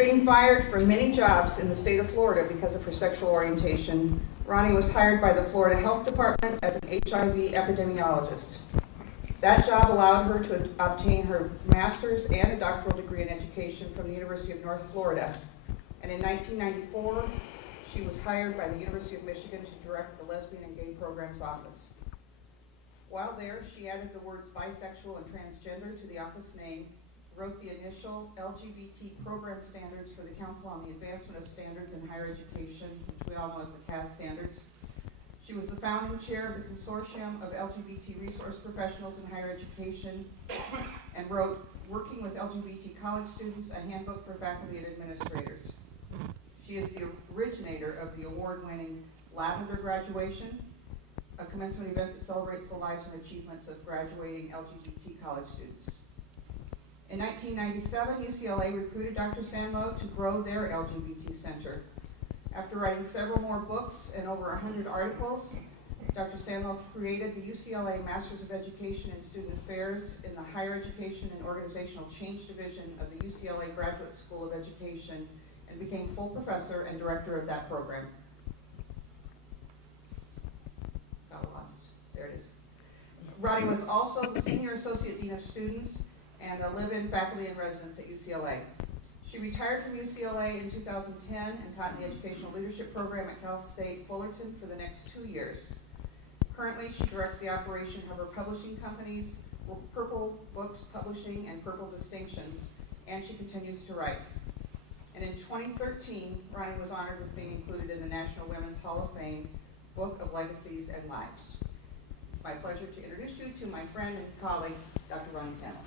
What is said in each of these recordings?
being fired from many jobs in the state of Florida because of her sexual orientation, Ronni was hired by the Florida Health Department as an HIV epidemiologist. That job allowed her to obtain her master's and a doctoral degree in education from the University of North Florida. And in 1994, she was hired by the University of Michigan to direct the Lesbian and Gay Programs Office. While there, she added the words bisexual and transgender to the office name, wrote the initial LGBT program standards for the Council on the Advancement of Standards in Higher Education, which we all know as the CAS standards. She was the founding chair of the Consortium of LGBT Resource Professionals in Higher Education and wrote Working with LGBT College Students, a handbook for faculty and administrators. She is the originator of the award-winning Lavender Graduation, a commencement event that celebrates the lives and achievements of graduating LGBT college students. In 1997, UCLA recruited Dr. Sanlo to grow their LGBT center. After writing several more books and over 100 articles, Dr. Sanlo created the UCLA Masters of Education in Student Affairs in the Higher Education and Organizational Change Division of the UCLA Graduate School of Education and became full professor and director of that program. Got lost. There it is. Ronni was also the Senior Associate Dean of Students and a live-in faculty and residence at UCLA. She retired from UCLA in 2010 and taught in the Educational Leadership Program at Cal State Fullerton for the next 2 years. Currently, she directs the operation of her publishing companies, Purple Books Publishing and Purple Distinctions, and she continues to write. And in 2013, Ronni was honored with being included in the National Women's Hall of Fame Book of Legacies and Lives. It's my pleasure to introduce you to my friend and colleague, Dr. Ronni Sanlo.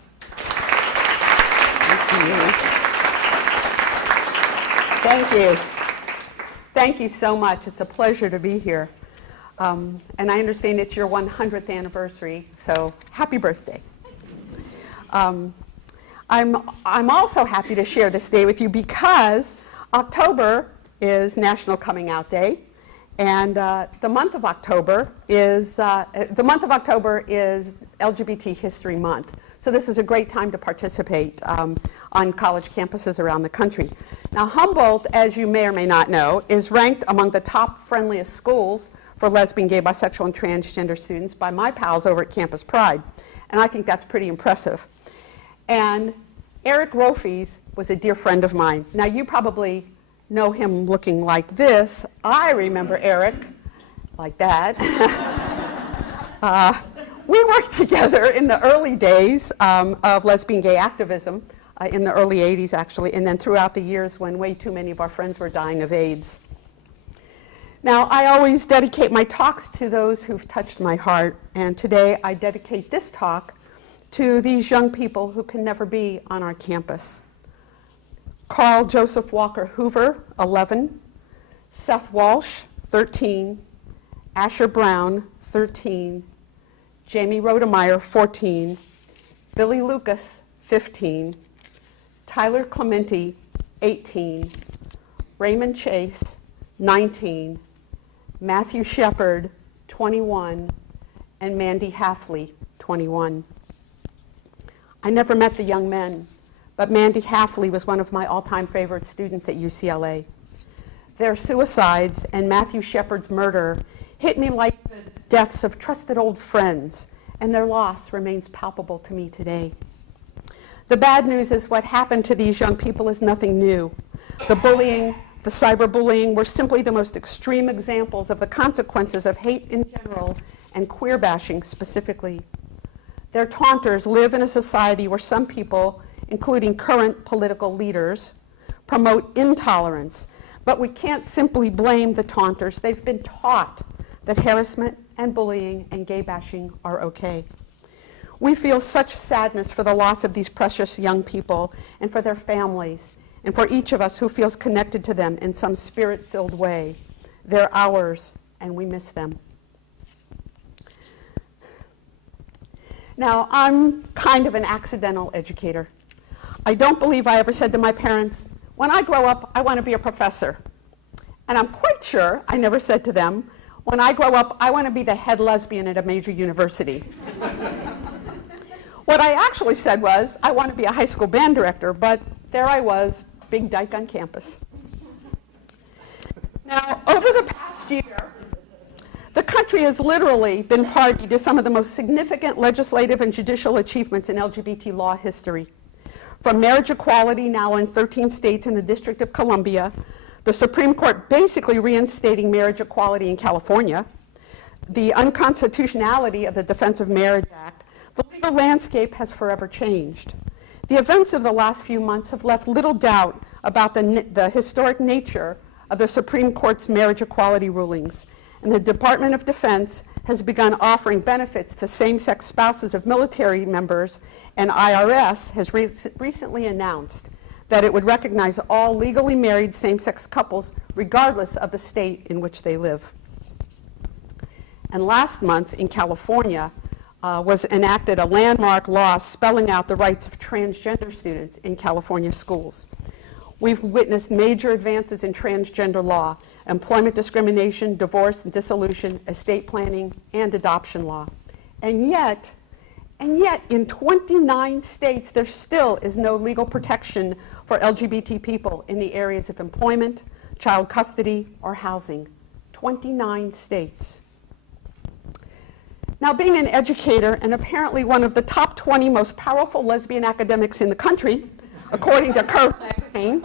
Thank you. Thank you so much. It's a pleasure to be here. And I understand it's your 100th anniversary, so happy birthday. I'm also happy to share this day with you because October is National Coming Out Day, and the month of October is LGBT History Month. So this is a great time to participate on college campuses around the country. Now, Humboldt, as you may or may not know, is ranked among the top friendliest schools for lesbian, gay, bisexual, and transgender students by my pals over at Campus Pride. And I think that's pretty impressive. And Eric Rofes was a dear friend of mine. Now, you probably know him looking like this. I remember Eric like that. We worked together in the early days of lesbian gay activism, in the early 80s actually, and then throughout the years when way too many of our friends were dying of AIDS. Now, I always dedicate my talks to those who've touched my heart, and today I dedicate this talk to these young people who can never be on our campus. Carl Joseph Walker Hoover, 11, Seth Walsh, 13, Asher Brown, 13, Jamie Rodemeyer, 14, Billy Lucas, 15, Tyler Clementi, 18, Raymond Chase, 19, Matthew Shepard, 21, and Mandy Halfley, 21. I never met the young men, but Mandy Halfley was one of my all-time favorite students at UCLA. Their suicides and Matthew Shepard's murder hit me like the deaths of trusted old friends, and their loss remains palpable to me today. The bad news is what happened to these young people is nothing new. The bullying, the cyberbullying were simply the most extreme examples of the consequences of hate in general and queer bashing specifically. Their taunters live in a society where some people, including current political leaders, promote intolerance. But we can't simply blame the taunters. They've been taught that harassment and bullying and gay bashing are okay. We feel such sadness for the loss of these precious young people and for their families, and for each of us who feels connected to them in some spirit-filled way. They're ours, and we miss them. Now, I'm kind of an accidental educator. I don't believe I ever said to my parents, when I grow up, I want to be a professor. And I'm quite sure I never said to them, when I grow up, I want to be the head lesbian at a major university. What I actually said was, I want to be a high school band director, but there I was, big dike on campus. Now, over the past year, the country has literally been party to some of the most significant legislative and judicial achievements in LGBT law history. From marriage equality now in 13 states and the District of Columbia, the Supreme Court basically reinstating marriage equality in California, the unconstitutionality of the Defense of Marriage Act, the legal landscape has forever changed. The events of the last few months have left little doubt about the historic nature of the Supreme Court's marriage equality rulings, and the Department of Defense has begun offering benefits to same-sex spouses of military members, and IRS has recently announced that it would recognize all legally married same-sex couples regardless of the state in which they live. And last month in California was enacted a landmark law spelling out the rights of transgender students in California schools. We've witnessed major advances in transgender law, employment discrimination, divorce and dissolution, estate planning, and adoption law. And yet, in 29 states, there still is no legal protection for LGBT people in the areas of employment, child custody, or housing. 29 states. Now, being an educator and apparently one of the top 20 most powerful lesbian academics in the country, according to Curve magazine,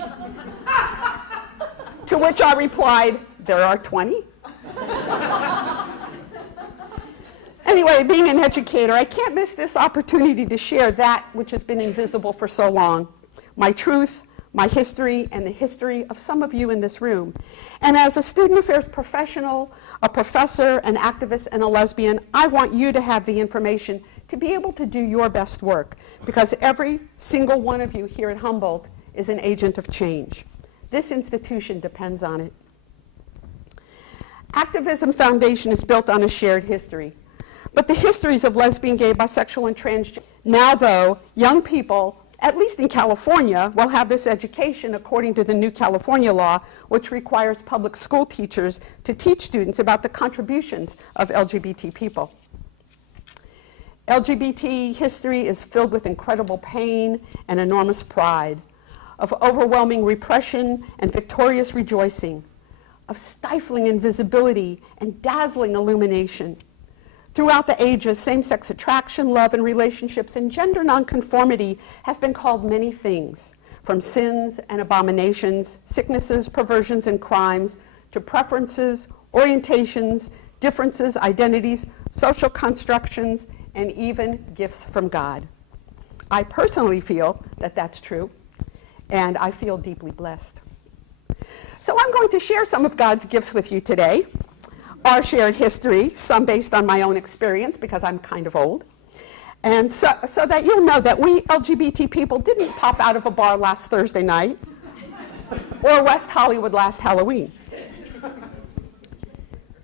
to which I replied, there are 20? Anyway, being an educator, I can't miss this opportunity to share that which has been invisible for so long, my truth, my history, and the history of some of you in this room. And as a student affairs professional, a professor, an activist, and a lesbian, I want you to have the information to be able to do your best work, because every single one of you here at Humboldt is an agent of change. This institution depends on it. Activism Foundation is built on a shared history, but the histories of lesbian, gay, bisexual, and transgender. Now, though, young people, at least in California, will have this education according to the new California law, which requires public school teachers to teach students about the contributions of LGBT people. LGBT history is filled with incredible pain and enormous pride, of overwhelming repression and victorious rejoicing, of stifling invisibility and dazzling illumination. Throughout the ages, same-sex attraction, love, and relationships and gender nonconformity have been called many things, from sins and abominations, sicknesses, perversions, and crimes, to preferences, orientations, differences, identities, social constructions, and even gifts from God. I personally feel that that's true, and I feel deeply blessed. So I'm going to share some of God's gifts with you today. Our shared history, some based on my own experience because I'm kind of old, and so that you'll know that we LGBT people didn't pop out of a bar last Thursday night or West Hollywood last Halloween.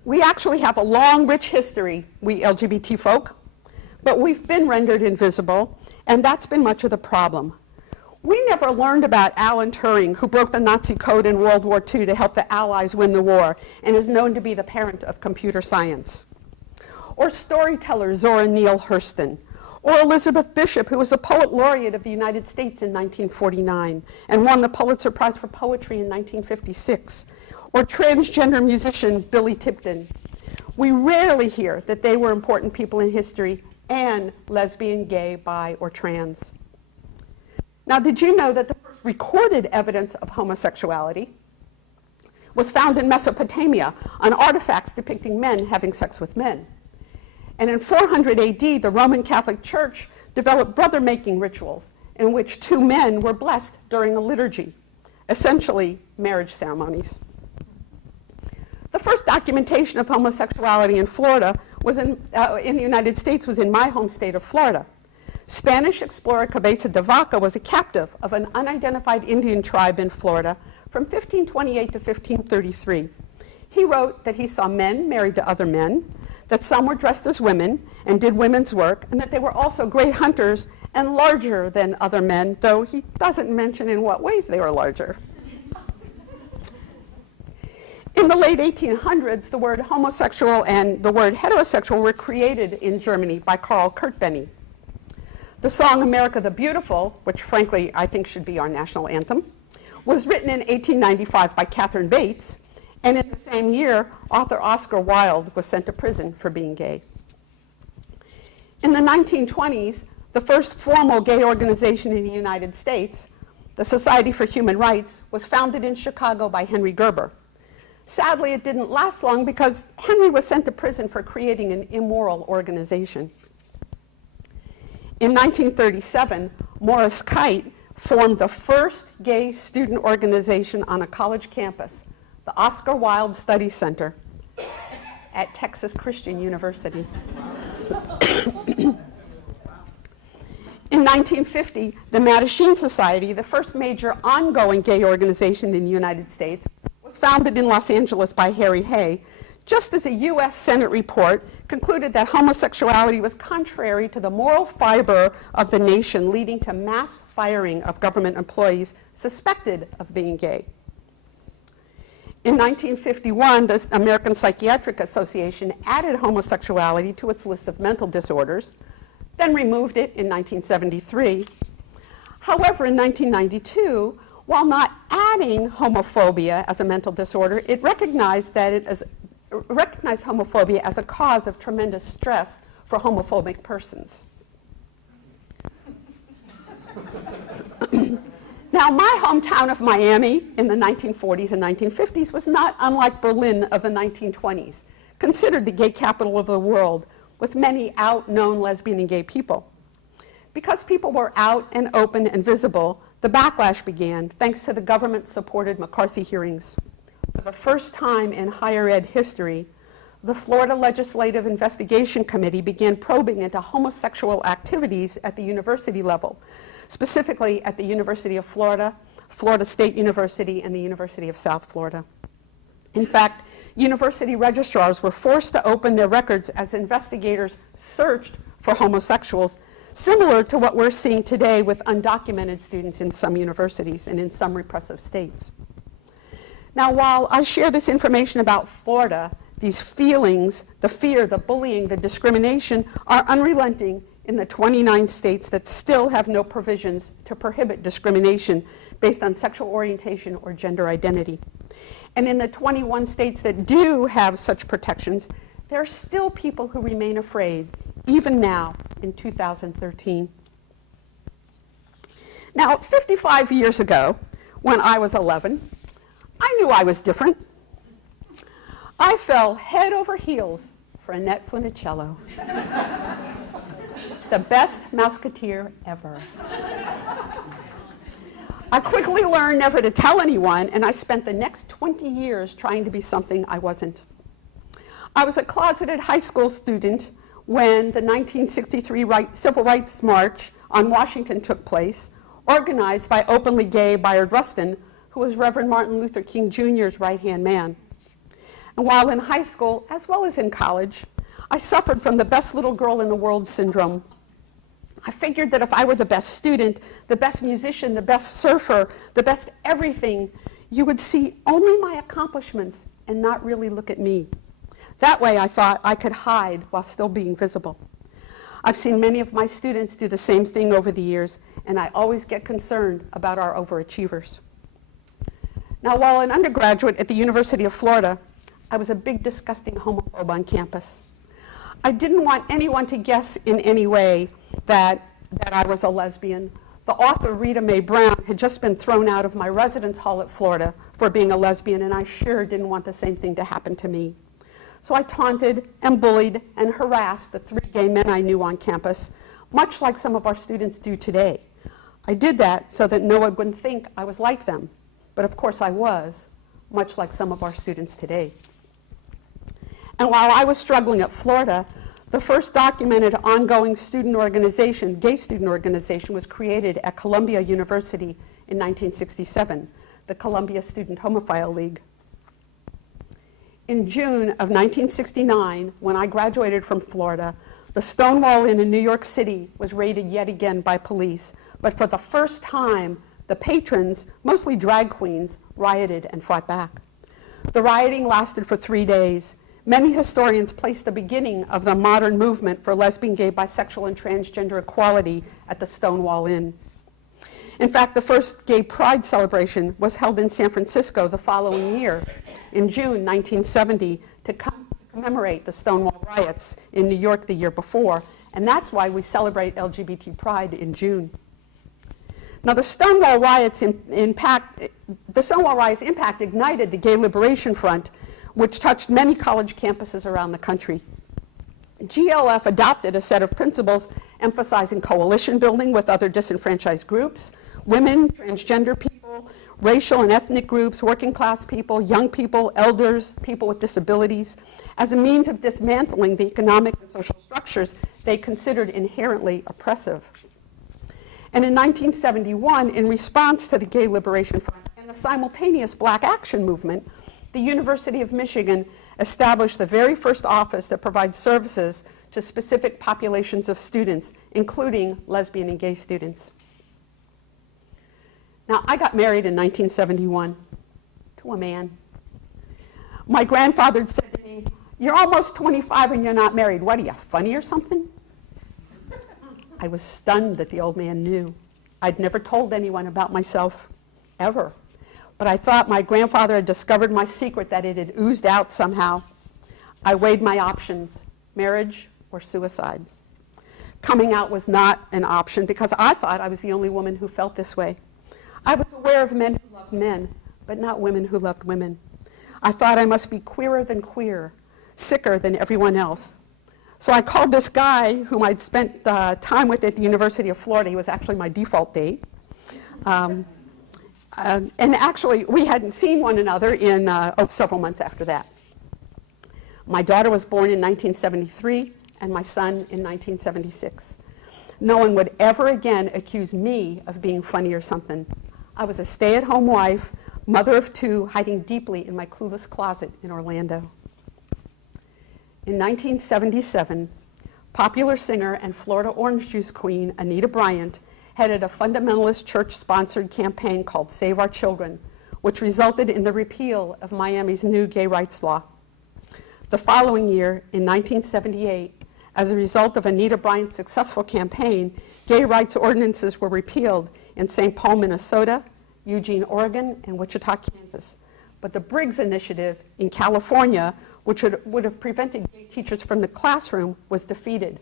We actually have a long, rich history, we LGBT folk, but we've been rendered invisible, and that's been much of the problem. We never learned about Alan Turing, who broke the Nazi code in World War II to help the Allies win the war, and is known to be the parent of computer science. Or storyteller Zora Neale Hurston. Or Elizabeth Bishop, who was a poet laureate of the United States in 1949, and won the Pulitzer Prize for Poetry in 1956. Or transgender musician Billy Tipton. We rarely hear that they were important people in history, and lesbian, gay, bi, or trans. Now, did you know that the first recorded evidence of homosexuality was found in Mesopotamia on artifacts depicting men having sex with men? And in 400 AD, the Roman Catholic Church developed brother-making rituals in which two men were blessed during a liturgy, essentially marriage ceremonies. The first documentation of homosexuality in Florida was in the United States was in my home state of Florida. Spanish explorer Cabeza de Vaca was a captive of an unidentified Indian tribe in Florida from 1528 to 1533. He wrote that he saw men married to other men, that some were dressed as women and did women's work, and that they were also great hunters and larger than other men, though he doesn't mention in what ways they were larger. In the late 1800s, the word homosexual and the word heterosexual were created in Germany by Karl Kirchbenny. The song America the Beautiful, which frankly I think should be our national anthem, was written in 1895 by Catherine Bates, and in the same year, author Oscar Wilde was sent to prison for being gay. In the 1920s, the first formal gay organization in the United States, the Society for Human Rights, was founded in Chicago by Henry Gerber. Sadly, it didn't last long because Henry was sent to prison for creating an immoral organization. In 1937, Morris Kite formed the first gay student organization on a college campus, the Oscar Wilde Study Center at Texas Christian University. In 1950, the Mattachine Society, the first major ongoing gay organization in the United States, was founded in Los Angeles by Harry Hay, just as a U.S. Senate report concluded that homosexuality was contrary to the moral fiber of the nation, leading to mass firing of government employees suspected of being gay. In 1951, the American Psychiatric Association added homosexuality to its list of mental disorders, then removed it in 1973. However, in 1992, while not adding homophobia as a mental disorder, it recognized homophobia as a cause of tremendous stress for homophobic persons. Now, my hometown of Miami in the 1940s and 1950s was not unlike Berlin of the 1920s, considered the gay capital of the world, with many out known lesbian and gay people. Because people were out and open and visible, the backlash began thanks to the government-supported McCarthy hearings. For the first time in higher ed history, the Florida Legislative Investigation Committee began probing into homosexual activities at the university level, specifically at the University of Florida, Florida State University, and the University of South Florida. In fact, university registrars were forced to open their records as investigators searched for homosexuals, similar to what we're seeing today with undocumented students in some universities and in some repressive states. Now, while I share this information about Florida, these feelings, the fear, the bullying, the discrimination, are unrelenting in the 29 states that still have no provisions to prohibit discrimination based on sexual orientation or gender identity. And in the 21 states that do have such protections, there are still people who remain afraid, even now in 2013. Now, 55 years ago, when I was 11, I knew I was different. I fell head over heels for Annette Funicello, the best Mouseketeer ever. I quickly learned never to tell anyone, and I spent the next 20 years trying to be something I wasn't. I was a closeted high school student when the 1963 Civil Rights March on Washington took place, organized by openly gay Bayard Rustin, who was Reverend Martin Luther King Jr.'s right-hand man. And while in high school, as well as in college, I suffered from the best little girl in the world syndrome. I figured that if I were the best student, the best musician, the best surfer, the best everything, you would see only my accomplishments and not really look at me. That way, I thought, I could hide while still being visible. I've seen many of my students do the same thing over the years, and I always get concerned about our overachievers. Now, while an undergraduate at the University of Florida, I was a big, disgusting homophobe on campus. I didn't want anyone to guess in any way that I was a lesbian. The author, Rita Mae Brown, had just been thrown out of my residence hall at Florida for being a lesbian, and I sure didn't want the same thing to happen to me. So I taunted and bullied and harassed the 3 gay men I knew on campus, much like some of our students do today. I did that so that no one would think I was like them. But of course I was, much like some of our students today. And while I was struggling at Florida, the first documented ongoing student organization, gay student organization, was created at Columbia University in 1967, the Columbia Student Homophile League. In June of 1969, when I graduated from Florida, the Stonewall Inn in New York City was raided yet again by police, but for the first time, the patrons, mostly drag queens, rioted and fought back. The rioting lasted for 3 days. Many historians place the beginning of the modern movement for lesbian, gay, bisexual, and transgender equality at the Stonewall Inn. In fact, the first gay pride celebration was held in San Francisco the following year, in June 1970, to commemorate the Stonewall riots in New York the year before, and that's why we celebrate LGBT pride in June. Now, the Stonewall riots impact ignited the Gay Liberation Front, which touched many college campuses around the country. GLF adopted a set of principles emphasizing coalition building with other disenfranchised groups, women, transgender people, racial and ethnic groups, working class people, young people, elders, people with disabilities, as a means of dismantling the economic and social structures they considered inherently oppressive. And in 1971, in response to the Gay Liberation Front and the simultaneous Black Action movement, the University of Michigan established the very first office that provides services to specific populations of students, including lesbian and gay students. Now, I got married in 1971 to a man. My grandfather said to me, "You're almost 25 and you're not married. What are you, funny or something?" I was stunned that the old man knew. I'd never told anyone about myself, ever. But I thought my grandfather had discovered my secret, that it had oozed out somehow. I weighed my options, marriage or suicide. Coming out was not an option because I thought I was the only woman who felt this way. I was aware of men who loved men, but not women who loved women. I thought I must be queerer than queer, sicker than everyone else. So I called this guy whom I'd spent time with at the University of Florida. He was actually my default date. And actually, we hadn't seen one another in several months after that. My daughter was born in 1973, and my son in 1976. No one would ever again accuse me of being funny or something. I was a stay-at-home wife, mother of two, hiding deeply in my clueless closet in Orlando. In 1977, popular singer and Florida orange juice queen Anita Bryant headed a fundamentalist church-sponsored campaign called Save Our Children, which resulted in the repeal of Miami's new gay rights law. The following year, in 1978, as a result of Anita Bryant's successful campaign, gay rights ordinances were repealed in St. Paul, Minnesota, Eugene, Oregon, and Wichita, Kansas. But the Briggs Initiative in California, which would have prevented gay teachers from the classroom, was defeated.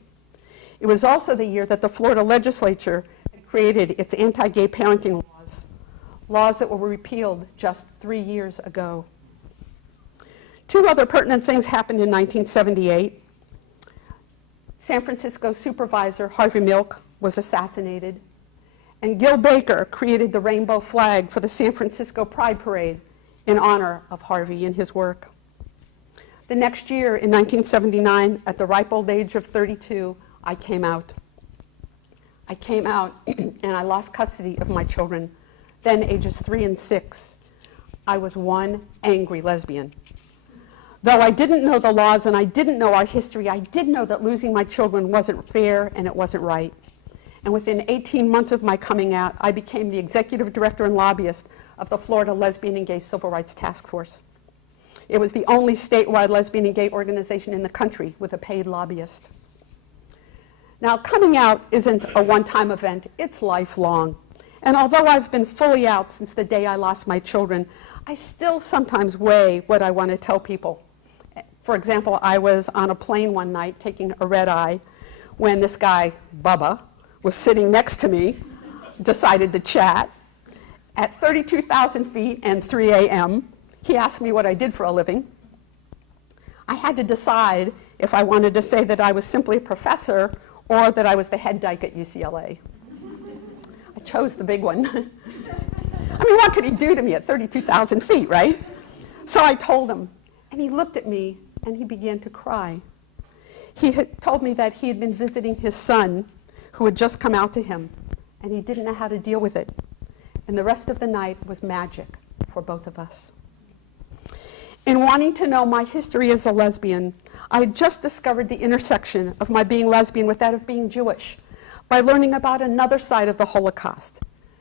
It was also the year that the Florida legislature had created its anti-gay parenting laws that were repealed just 3 years ago. Two other pertinent things happened in 1978. San Francisco supervisor Harvey Milk was assassinated, and Gil Baker created the rainbow flag for the San Francisco Pride Parade in honor of Harvey and his work. The next year, in 1979, at the ripe old age of 32, I came out. I came out and I lost custody of my children, then ages 3 and 6. I was one angry lesbian. Though I didn't know the laws and I didn't know our history, I did know that losing my children wasn't fair and it wasn't right. And within 18 months of my coming out, I became the executive director and lobbyist of the Florida Lesbian and Gay Civil Rights Task Force. It was the only statewide lesbian and gay organization in the country with a paid lobbyist. Now, coming out isn't a one-time event, it's lifelong. And although I've been fully out since the day I lost my children, I still sometimes weigh what I want to tell people. For example, I was on a plane one night taking a red eye when this guy, Bubba, was sitting next to me, decided to chat. At 32,000 feet and 3 a.m., he asked me what I did for a living. I had to decide if I wanted to say that I was simply a professor or that I was the head dyke at UCLA. I chose the big one. I mean, what could he do to me at 32,000 feet, right? So I told him, and he looked at me and he began to cry. He had told me that he had been visiting his son, who had just come out to him, and he didn't know how to deal with it. And the rest of the night was magic for both of us. In wanting to know my history as a lesbian, I had just discovered the intersection of my being lesbian with that of being Jewish by learning about another side of the Holocaust.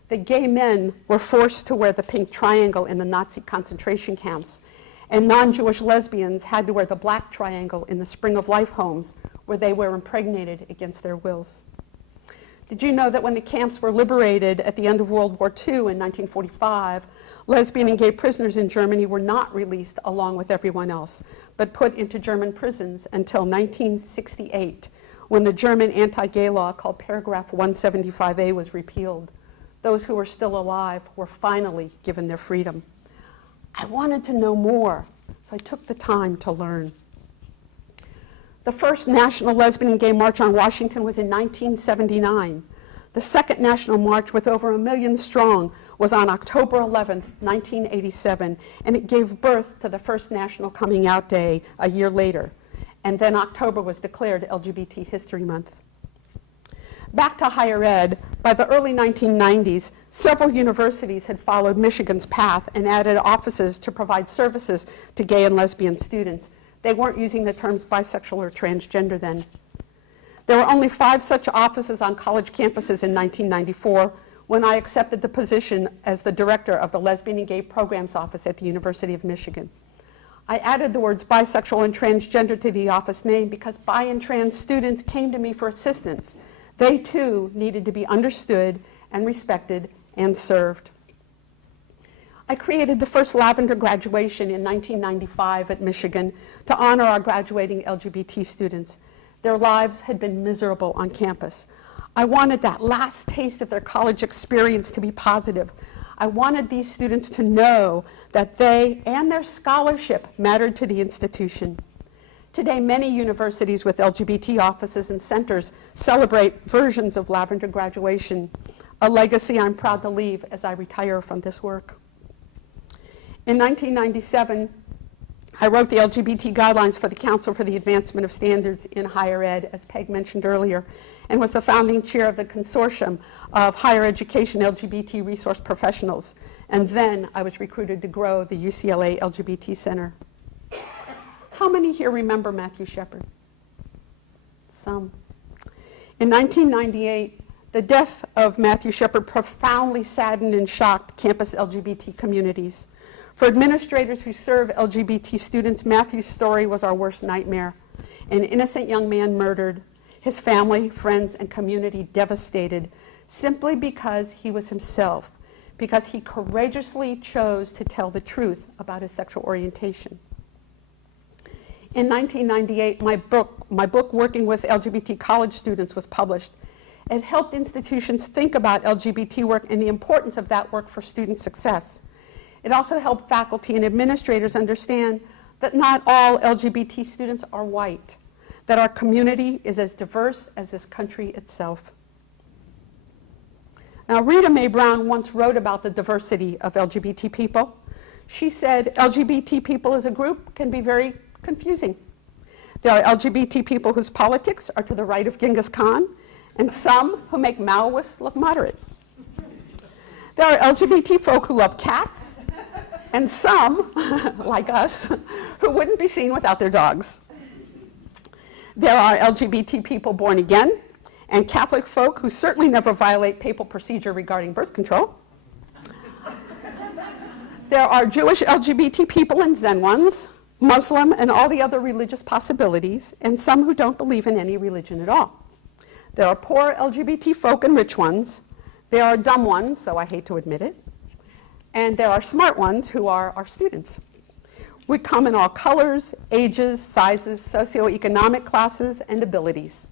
That gay men were forced to wear the pink triangle in the Nazi concentration camps, and non-Jewish lesbians had to wear the black triangle in the Spring of Life homes, where they were impregnated against their wills. Did you know that when the camps were liberated at the end of World War II in 1945, lesbian and gay prisoners in Germany were not released along with everyone else, but put into German prisons until 1968, when the German anti-gay law called Paragraph 175A was repealed. Those who were still alive were finally given their freedom. I wanted to know more, so I took the time to learn. The first National Lesbian and Gay March on Washington was in 1979. The second national march, with over 1 million strong, was on October 11th, 1987, and it gave birth to the first National Coming Out Day a year later. And then October was declared LGBT History Month. Back to higher ed, by the early 1990s, several universities had followed Michigan's path and added offices to provide services to gay and lesbian students. They weren't using the terms bisexual or transgender then. There were only 5 such offices on college campuses in 1994 when I accepted the position as the director of the Lesbian and Gay Programs Office at the University of Michigan. I added the words bisexual and transgender to the office name because bi and trans students came to me for assistance. They too needed to be understood and respected and served. I created the first Lavender graduation in 1995 at Michigan to honor our graduating LGBT students. Their lives had been miserable on campus. I wanted that last taste of their college experience to be positive. I wanted these students to know that they and their scholarship mattered to the institution. Today, many universities with LGBT offices and centers celebrate versions of Lavender graduation, a legacy I'm proud to leave as I retire from this work. In 1997, I wrote the LGBT guidelines for the Council for the Advancement of Standards in Higher Ed, as Peg mentioned earlier, and was the founding chair of the consortium of higher education LGBT resource professionals. And then I was recruited to grow the UCLA LGBT Center. How many here remember Matthew Shepard? Some. In 1998, the death of Matthew Shepard profoundly saddened and shocked campus LGBT communities. For administrators who serve LGBT students, Matthew's story was our worst nightmare. An innocent young man murdered, his family, friends, and community devastated, simply because he was himself, because he courageously chose to tell the truth about his sexual orientation. In 1998, my book Working with LGBT College Students was published. It helped institutions think about LGBT work and the importance of that work for student success. It also helped faculty and administrators understand that not all LGBT students are white, that our community is as diverse as this country itself. Now, Rita Mae Brown once wrote about the diversity of LGBT people. She said, LGBT people as a group can be very confusing. There are LGBT people whose politics are to the right of Genghis Khan, and some who make Maoists look moderate. There are LGBT folk who love cats, and some, like us, who wouldn't be seen without their dogs. There are LGBT people born again, and Catholic folk who certainly never violate papal procedure regarding birth control. There are Jewish LGBT people and Zen ones, Muslim, and all the other religious possibilities, and some who don't believe in any religion at all. There are poor LGBT folk and rich ones. There are dumb ones, though I hate to admit it. And there are smart ones who are our students. We come in all colors, ages, sizes, socioeconomic classes, and abilities.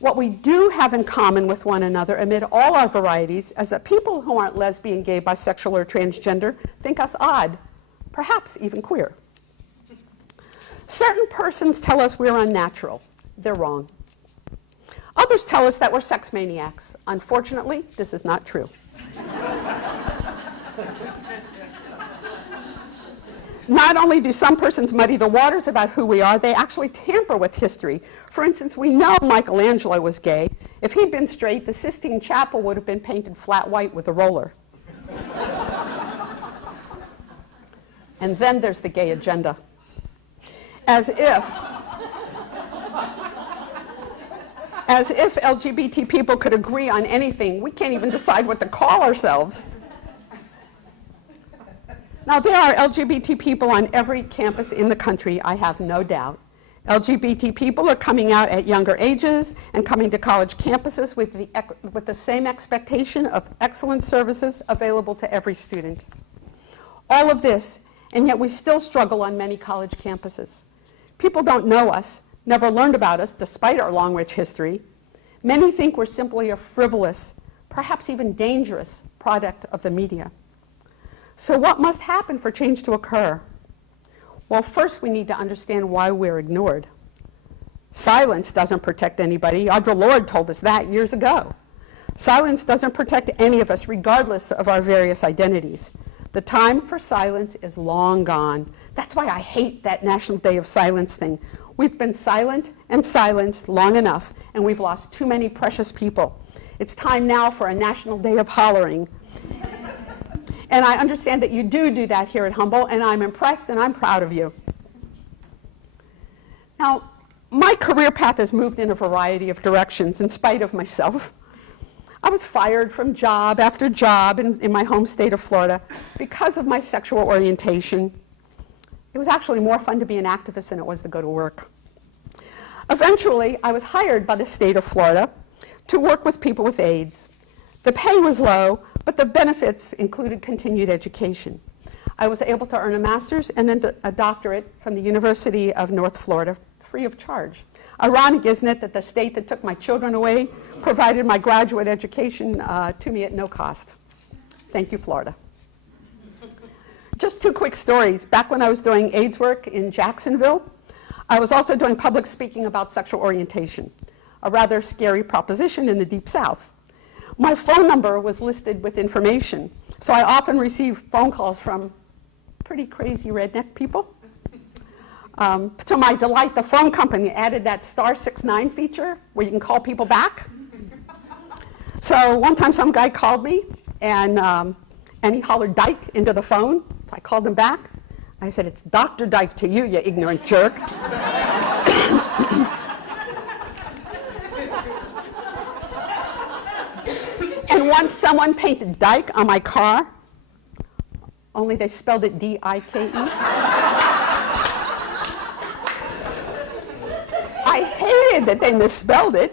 What we do have in common with one another amid all our varieties is that people who aren't lesbian, gay, bisexual, or transgender think us odd, perhaps even queer. Certain persons tell us we're unnatural. They're wrong. Others tell us that we're sex maniacs. Unfortunately, this is not true. Not only do some persons muddy the waters about who we are, they actually tamper with history. For instance, we know Michelangelo was gay. If he'd been straight, the Sistine Chapel would have been painted flat white with a roller. And then there's the gay agenda. As if LGBT people could agree on anything, we can't even decide what to call ourselves. Now, there are LGBT people on every campus in the country, I have no doubt. LGBT people are coming out at younger ages and coming to college campuses with the same expectation of excellent services available to every student. All of this, and yet we still struggle on many college campuses. People don't know us, never learned about us, despite our long, rich history. Many think we're simply a frivolous, perhaps even dangerous product of the media. So what must happen for change to occur? Well, first we need to understand why we're ignored. Silence doesn't protect anybody. Audre Lorde told us that years ago. Silence doesn't protect any of us, regardless of our various identities. The time for silence is long gone. That's why I hate that National Day of Silence thing. We've been silent and silenced long enough, and we've lost too many precious people. It's time now for a National Day of Hollering. And I understand that you do that here at Humboldt, and I'm impressed and I'm proud of you. Now, my career path has moved in a variety of directions in spite of myself. I was fired from job after job in my home state of Florida because of my sexual orientation. It was actually more fun to be an activist than it was to go to work. Eventually, I was hired by the state of Florida to work with people with AIDS. The pay was low, but the benefits included continued education. I was able to earn a master's and then a doctorate from the University of North Florida, free of charge. Ironic, isn't it, that the state that took my children away provided my graduate education to me at no cost. Thank you, Florida. Just two quick stories. Back when I was doing AIDS work in Jacksonville, I was also doing public speaking about sexual orientation, a rather scary proposition in the Deep South. My phone number was listed with information, so I often received phone calls from pretty crazy redneck people. To my delight, the phone company added that *69 feature where you can call people back. So one time some guy called me and he hollered Dyke into the phone. So I called him back. I said, "It's Dr. Dyke to you, you ignorant jerk." And once someone painted Dyke on my car, only they spelled it D-I-K-E. I hated that they misspelled it.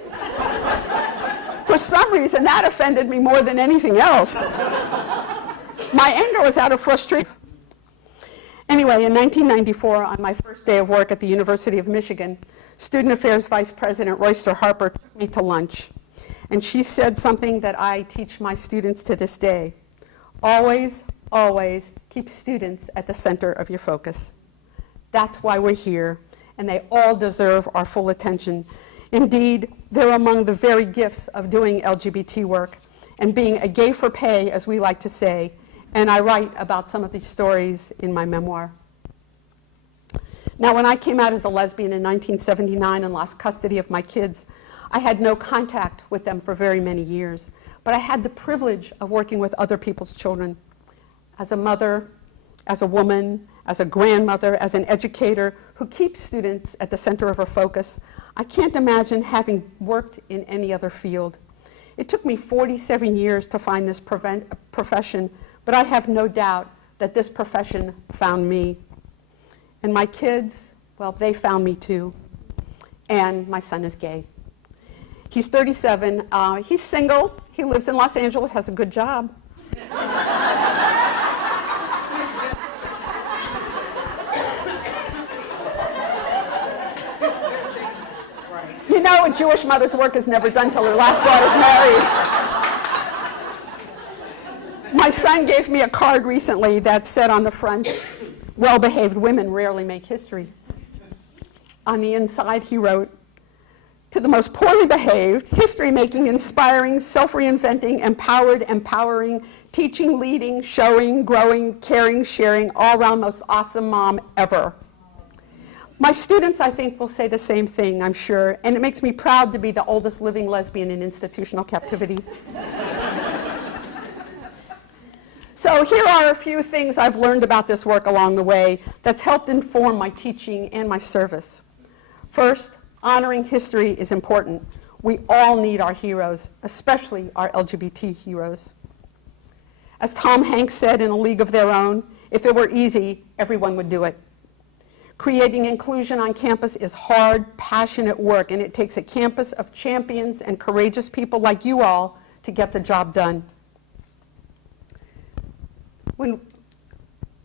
For some reason, that offended me more than anything else. My anger was out of frustration. Anyway, in 1994, on my first day of work at the University of Michigan, Student Affairs Vice President Royster Harper took me to lunch. And she said something that I teach my students to this day. Always, always keep students at the center of your focus. That's why we're here, and they all deserve our full attention. Indeed, they're among the very gifts of doing LGBT work and being a gay for pay, as we like to say, and I write about some of these stories in my memoir. Now, when I came out as a lesbian in 1979 and lost custody of my kids, I had no contact with them for very many years, but I had the privilege of working with other people's children. As a mother, as a woman, as a grandmother, as an educator who keeps students at the center of her focus, I can't imagine having worked in any other field. It took me 47 years to find this profession, but I have no doubt that this profession found me. And my kids, well, they found me too. And my son is gay. He's 37. He's single. He lives in Los Angeles, has a good job. You know, a Jewish mother's work is never done till her last daughter's married. My son gave me a card recently that said on the front, "Well-behaved women rarely make history." On the inside, he wrote, "To the most poorly behaved, history-making, inspiring, self-reinventing, empowered, empowering, teaching, leading, showing, growing, caring, sharing, all-around most awesome mom ever." My students, I think, will say the same thing, I'm sure, and it makes me proud to be the oldest living lesbian in institutional captivity. So here are a few things I've learned about this work along the way that's helped inform my teaching and my service. First, honoring history is important. We all need our heroes, especially our LGBT heroes. As Tom Hanks said in A League of Their Own, if it were easy, everyone would do it. Creating inclusion on campus is hard, passionate work, and it takes a campus of champions and courageous people like you all to get the job done. When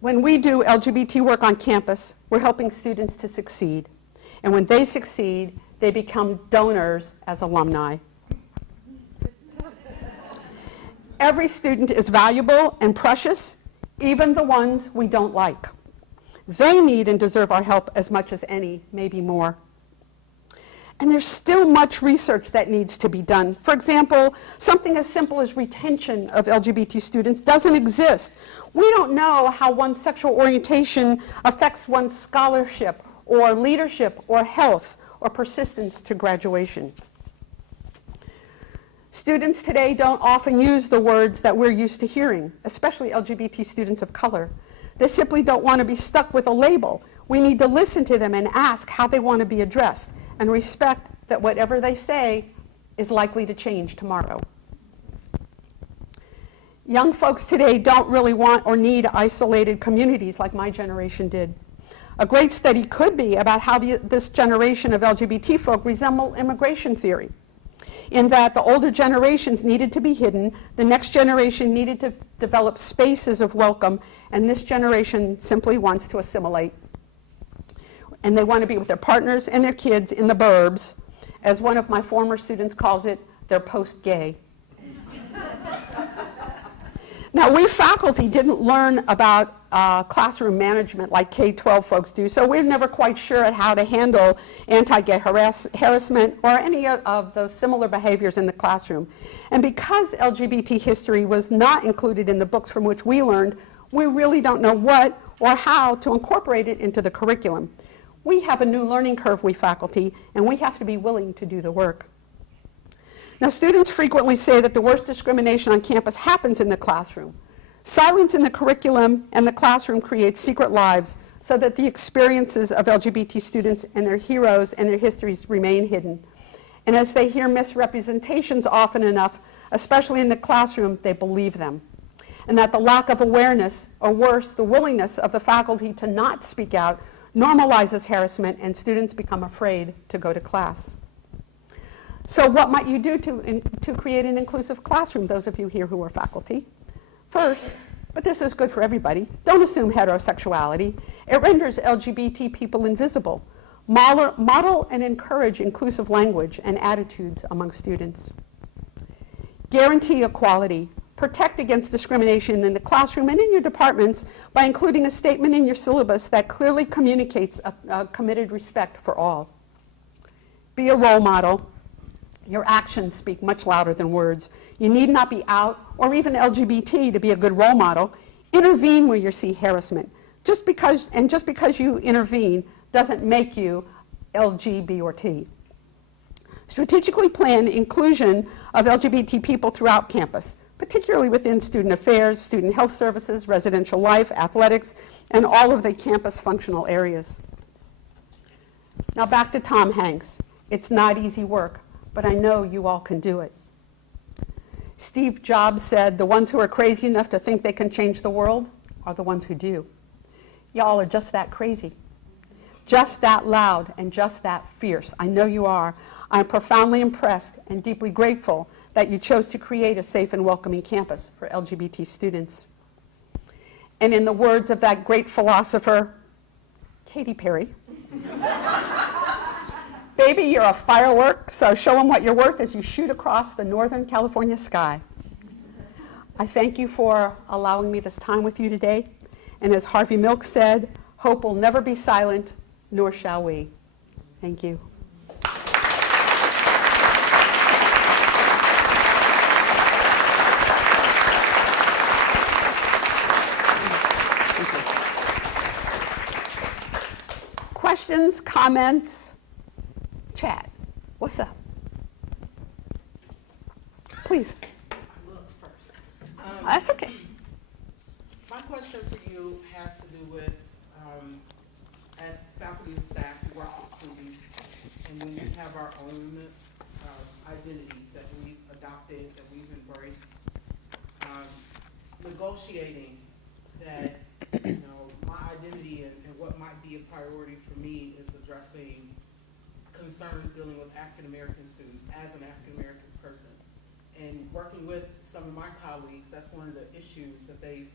we do LGBT work on campus, we're helping students to succeed. And when they succeed, they become donors as alumni. Every student is valuable and precious, even the ones we don't like. They need and deserve our help as much as any, maybe more. And there's still much research that needs to be done. For example, something as simple as retention of LGBT students doesn't exist. We don't know how one's sexual orientation affects one's scholarship or leadership or health or persistence to graduation. Students today don't often use the words that we're used to hearing, especially LGBT students of color. They simply don't want to be stuck with a label. We need to listen to them and ask how they want to be addressed, and respect that whatever they say is likely to change tomorrow. Young folks today don't really want or need isolated communities like my generation did. A great study could be about how this generation of LGBT folk resemble immigration theory, in that the older generations needed to be hidden, the next generation needed to develop spaces of welcome, and this generation simply wants to assimilate. And they want to be with their partners and their kids in the burbs. As one of my former students calls it, they're post-gay. Now, we faculty didn't learn about classroom management like K-12 folks do, so we're never quite sure at how to handle anti-gay harassment or any of those similar behaviors in the classroom. And because LGBT history was not included in the books from which we learned, we really don't know what or how to incorporate it into the curriculum. We have a new learning curve, we faculty, and we have to be willing to do the work. Now, students frequently say that the worst discrimination on campus happens in the classroom. Silence in the curriculum and the classroom creates secret lives so that the experiences of LGBT students and their heroes and their histories remain hidden. And as they hear misrepresentations often enough, especially in the classroom, they believe them. And that the lack of awareness, or worse, the willingness of the faculty to not speak out, normalizes harassment, and students become afraid to go to class. So what might you do to create an inclusive classroom, those of you here who are faculty? First, but this is good for everybody, don't assume heterosexuality. It renders LGBT people invisible. Model and encourage inclusive language and attitudes among students. Guarantee equality. Protect against discrimination in the classroom and in your departments by including a statement in your syllabus that clearly communicates a committed respect for all. Be a role model. Your actions speak much louder than words. You need not be out or even LGBT to be a good role model. Intervene where you see harassment. Just because you intervene doesn't make you LG, B, or T. Strategically plan inclusion of LGBT people throughout campus, particularly within student affairs, student health services, residential life, athletics, and all of the campus functional areas. Now back to Tom Hanks. It's not easy work, but I know you all can do it. Steve Jobs said, the ones who are crazy enough to think they can change the world are the ones who do. Y'all are just that crazy, just that loud, and just that fierce. I know you are. I'm profoundly impressed and deeply grateful that you chose to create a safe and welcoming campus for LGBT students. And in the words of that great philosopher, Katy Perry, baby, you're a firework, so show them what you're worth as you shoot across the Northern California sky. I thank you for allowing me this time with you today. And as Harvey Milk said, hope will never be silent, nor shall we. Thank you. Questions, comments? Chat. What's up? Please. Look first. That's okay. My question for you has to do with, as faculty and staff who work with students, and when we have our own identities that we've adopted, that we've embraced, negotiating that, my identity and what might be a priority for me is addressing concerns dealing with African American students as an African American person. And working with some of my colleagues, that's one of the issues that they've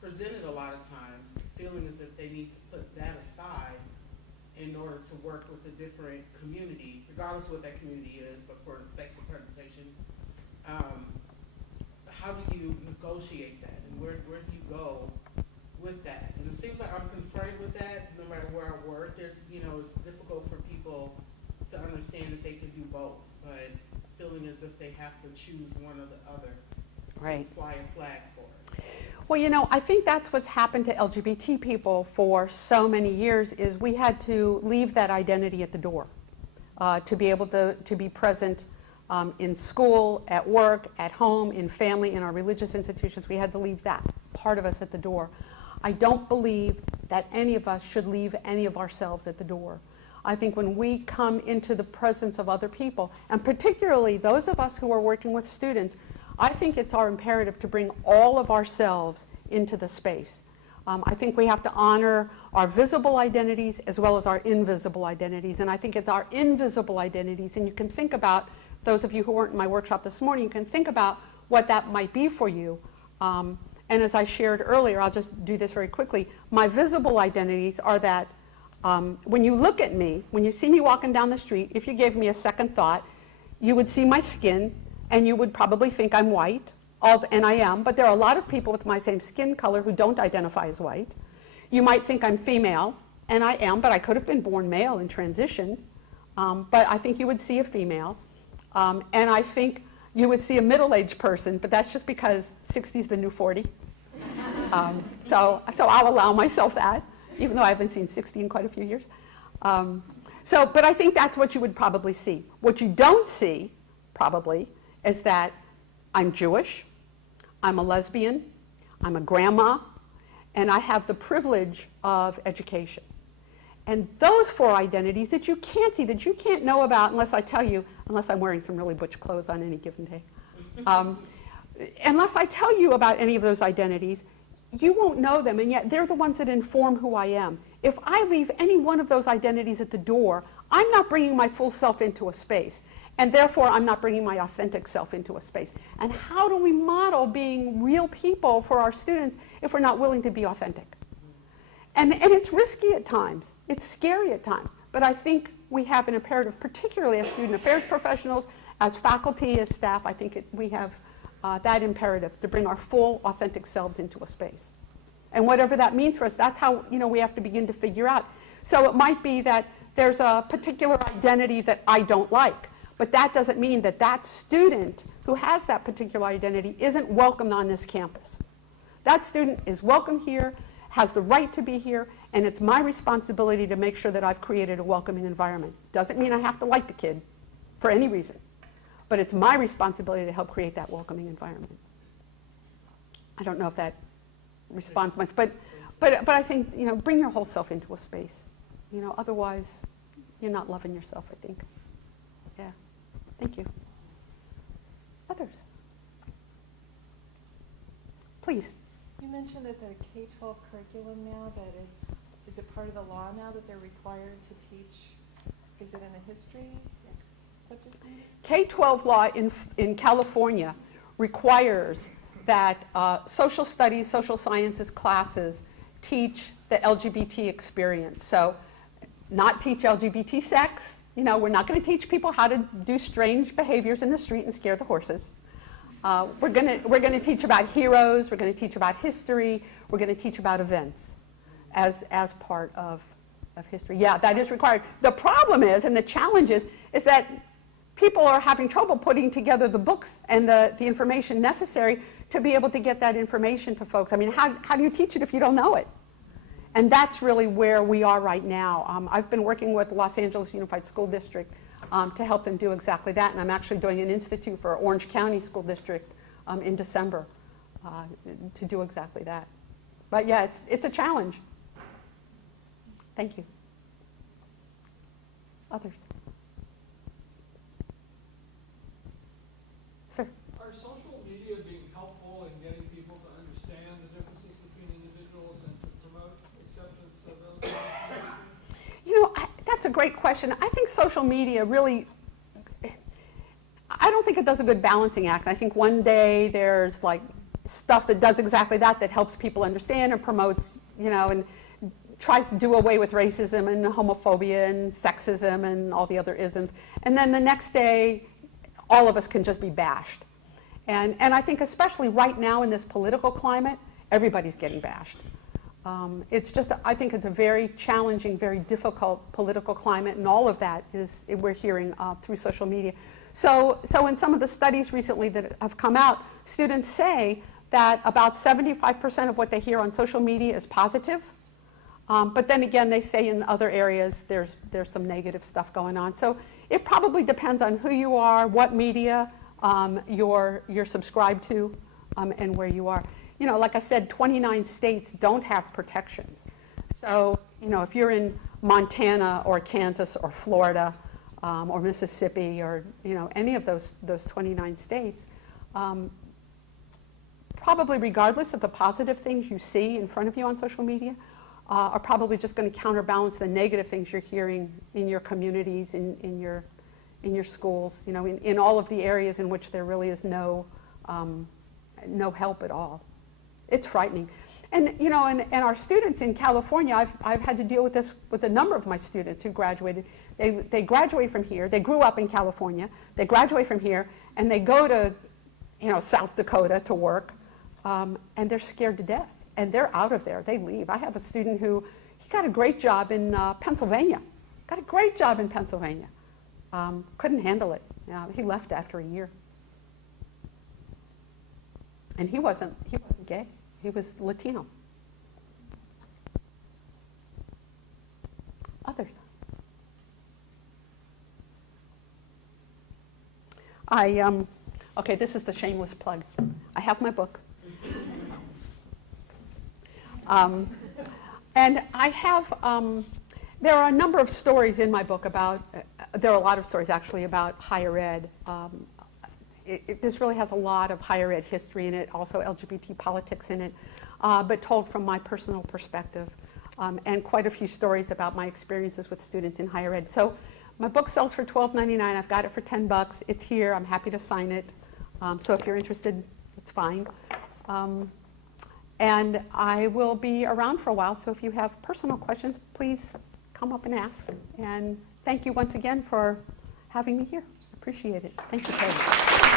presented a lot of times, feeling as if they need to put that aside in order to work with a different community, regardless of what that community is, but for the sake of presentation. How do you negotiate that, and where do you go with that? And it seems like I'm confronted with that no matter where I work. It's difficult for people to understand that they can do both, but feeling as if they have to choose one or the other Right. to fly a flag for it. Well, I think that's what's happened to LGBT people for so many years is we had to leave that identity at the door to be able to be present in school, at work, at home, in family, in our religious institutions. We had to leave that part of us at the door. I don't believe that any of us should leave any of ourselves at the door. I think when we come into the presence of other people, and particularly those of us who are working with students, I think it's our imperative to bring all of ourselves into the space. I think we have to honor our visible identities as well as our invisible identities, and I think it's our invisible identities, and you can think about, those of you who weren't in my workshop this morning, you can think about what that might be for you. And as I shared earlier, I'll just do this very quickly, my visible identities are that when you look at me, when you see me walking down the street, if you gave me a second thought, you would see my skin, and you would probably think I'm white, and I am, but there are a lot of people with my same skin color who don't identify as white. You might think I'm female, and I am, but I could have been born male in transition, but I think you would see a female, and I think you would see a middle-aged person, but that's just because 60 is the new 40. So I'll allow myself that, even though I haven't seen 60 in quite a few years. But I think that's what you would probably see. What you don't see, probably, is that I'm Jewish, I'm a lesbian, I'm a grandma, and I have the privilege of education. And those four identities that you can't see, that you can't know about unless I tell you, unless I'm wearing some really butch clothes on any given day. Unless I tell you about any of those identities, you won't know them, and yet they're the ones that inform who I am. If I leave any one of those identities at the door, I'm not bringing my full self into a space, and therefore I'm not bringing my authentic self into a space. And how do we model being real people for our students if we're not willing to be authentic? And it's risky at times, it's scary at times, but I think we have an imperative, particularly as student affairs professionals, as faculty, as staff, I think we have that imperative to bring our full authentic selves into a space. And whatever that means for us, that's how we have to begin to figure out. So it might be that there's a particular identity that I don't like, but that doesn't mean that that student who has that particular identity isn't welcomed on this campus. That student is welcome here, has the right to be here, and it's my responsibility to make sure that I've created a welcoming environment. Doesn't mean I have to like the kid for any reason, but it's my responsibility to help create that welcoming environment. I don't know if that responds much, but I think, bring your whole self into a space. Otherwise, you're not loving yourself, I think. Yeah, thank you. Others? Please. You mentioned that the K-12 curriculum now, that is it part of the law now that they're required to teach, is it in a history subject? K-12 law in California requires that social studies, social sciences classes teach the LGBT experience. So not teach LGBT sex. We're not going to teach people how to do strange behaviors in the street and scare the horses. We're going to teach about heroes. We're going to teach about history. We're going to teach about events as part of history. Yeah, that is required. The problem is, and the challenge is that people are having trouble putting together the books and the information necessary to be able to get that information to folks. I mean, how do you teach it if you don't know it? And that's really where we are right now. I've been working with Los Angeles Unified School District to help them do exactly that, and I'm actually doing an institute for Orange County School District in December to do exactly that. But yeah, it's a challenge. Thank you. Others? Sir? Are social media being helpful in getting people to understand the differences between individuals and to promote acceptance of LGBT? great question. I think social media really, I don't think it does a good balancing act. I think one day there's like stuff that does exactly that, that helps people understand and promotes, you know, and tries to do away with racism and homophobia and sexism and all the other isms. And then the next day, all of us can just be bashed. And I think especially right now in this political climate, everybody's getting bashed. It's just, I think it's a very challenging, very difficult political climate, and all of that is, we're hearing through social media. So in some of the studies recently that have come out, students say that about 75% of what they hear on social media is positive. But then again, they say in other areas there's some negative stuff going on. So it probably depends on who you are, what media you're subscribed to, and where you are. You know, like I said, 29 states don't have protections. So, you know, if you're in Montana or Kansas or Florida or Mississippi or, you know, any of those 29 states, probably regardless of the positive things you see in front of you on social media, are probably just going to counterbalance the negative things you're hearing in your communities, in your schools, you know, in all of the areas in which there really is no help at all. It's frightening. And, you know, and our students in California, I've had to deal with this with a number of my students who graduated. They graduate from here. They grew up in California. They graduate from here, and they go to, you know, South Dakota to work, and they're scared to death. And they're out of there. They leave. I have a student who, he got a great job in Pennsylvania. Got a great job in Pennsylvania. Couldn't handle it. He left after a year. And he wasn't gay. He was Latino. Others. Okay, this is the shameless plug. I have my book. And I have, there are a number of stories in my book about, there are a lot of stories actually about higher ed. This really has a lot of higher ed history in it, also LGBT politics in it, but told from my personal perspective, and quite a few stories about my experiences with students in higher ed. So my book sells for $12.99. I've got it for $10. It's here. I'm happy to sign it. So if you're interested, it's fine. And I will be around for a while, so if you have personal questions, please come up and ask. And thank you once again for having me here. Appreciate it. Thank you, Peggy.